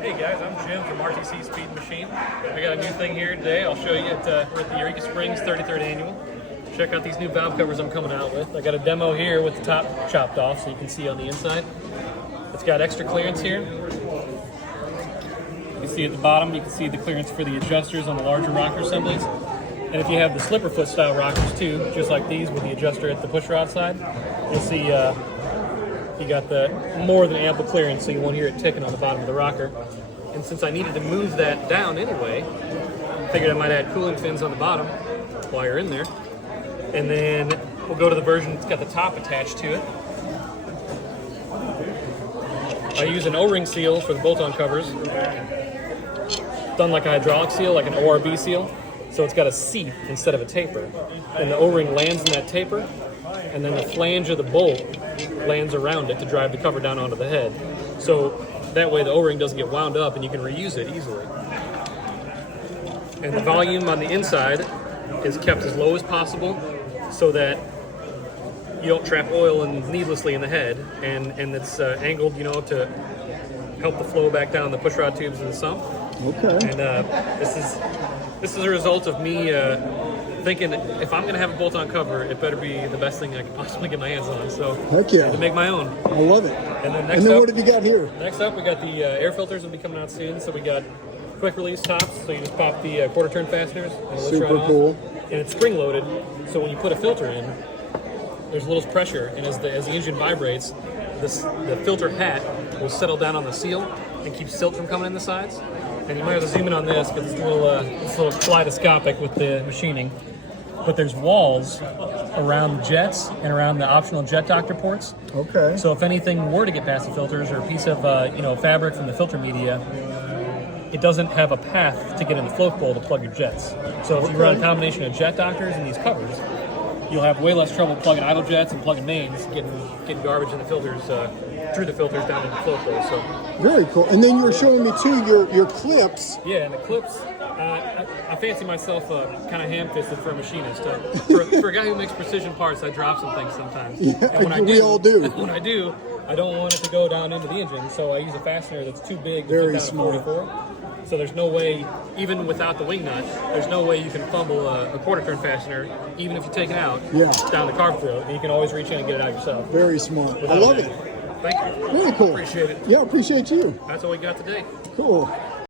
Hey guys, I'm Jim from RTC Speed and Machine. I got a new thing here today. I'll show you. We're at the Eureka Springs 33rd Annual. Check out these new valve covers I'm coming out with. I got a demo here with the top chopped off so you can see on the inside. It's got extra clearance here. You can see at the bottom, you can see the clearance for the adjusters on the larger rocker assemblies. And if you have the slipper foot style rockers too, just like these with the adjuster at the push rod side, you'll see you got the more than ample clearance, so you won't hear it ticking on the bottom of the rocker. And since I needed to move that down anyway, I figured I might add cooling fins on the bottom while you're in there. And then we'll go to the version that's got the top attached to it. I use an O-ring seal for the bolt-on covers, done like a hydraulic seal, like an ORB seal. So it's got a seat instead of a taper. And the O-ring lands in that taper, and then the flange of the bolt lands around it to drive the cover down onto the head. So that way the O-ring doesn't get wound up and you can reuse it easily. And the volume on the inside is kept as low as possible so that you don't trap oil needlessly in the head, and it's angled, to help the flow back down the pushrod tubes in the sump. Okay. And this is a result of me thinking if I'm going to have a bolt-on cover, it better be the best thing I can possibly get my hands on. So heck yeah, I had to make my own. I love it. And then what have you got here? Next up, we got the air filters will be coming out soon. So we got quick release tops. So you just pop the quarter turn fasteners. And it lifts Super right cool. off. And it's spring loaded. So when you put a filter in, there's a little pressure, and as the engine vibrates, the filter hat will settle down on the seal and keep silt from coming in the sides. And you might have to zoom in on this because it's a little kaleidoscopic with the machining. But there's walls around the jets and around the optional jet doctor ports. Okay. So if anything were to get past the filters or a piece of fabric from the filter media, it doesn't have a path to get in the float bowl to plug your jets. So if you run a combination of jet doctors and these covers, you'll have way less trouble plugging idle jets and plugging mains, getting garbage in the filters through the filters down in the float bowl. So very cool. And then you were showing me too your clips. Yeah, and the clips. I fancy myself kind of ham-fisted for a machinist. For a guy who makes precision parts, I drop some things sometimes. Yeah, and when we all do. When I do, I don't want it to go down into the engine, so I use a fastener that's too big to Very fit down smart. a 44. So there's no way, even without the wing nut, there's no way you can fumble a quarter turn fastener, even if you take it out, down the carb throat, and you can always reach in and get it out yourself. Very smart. I love it. Thank you. Very cool. Appreciate it. Yeah, appreciate you. That's all we got today. Cool.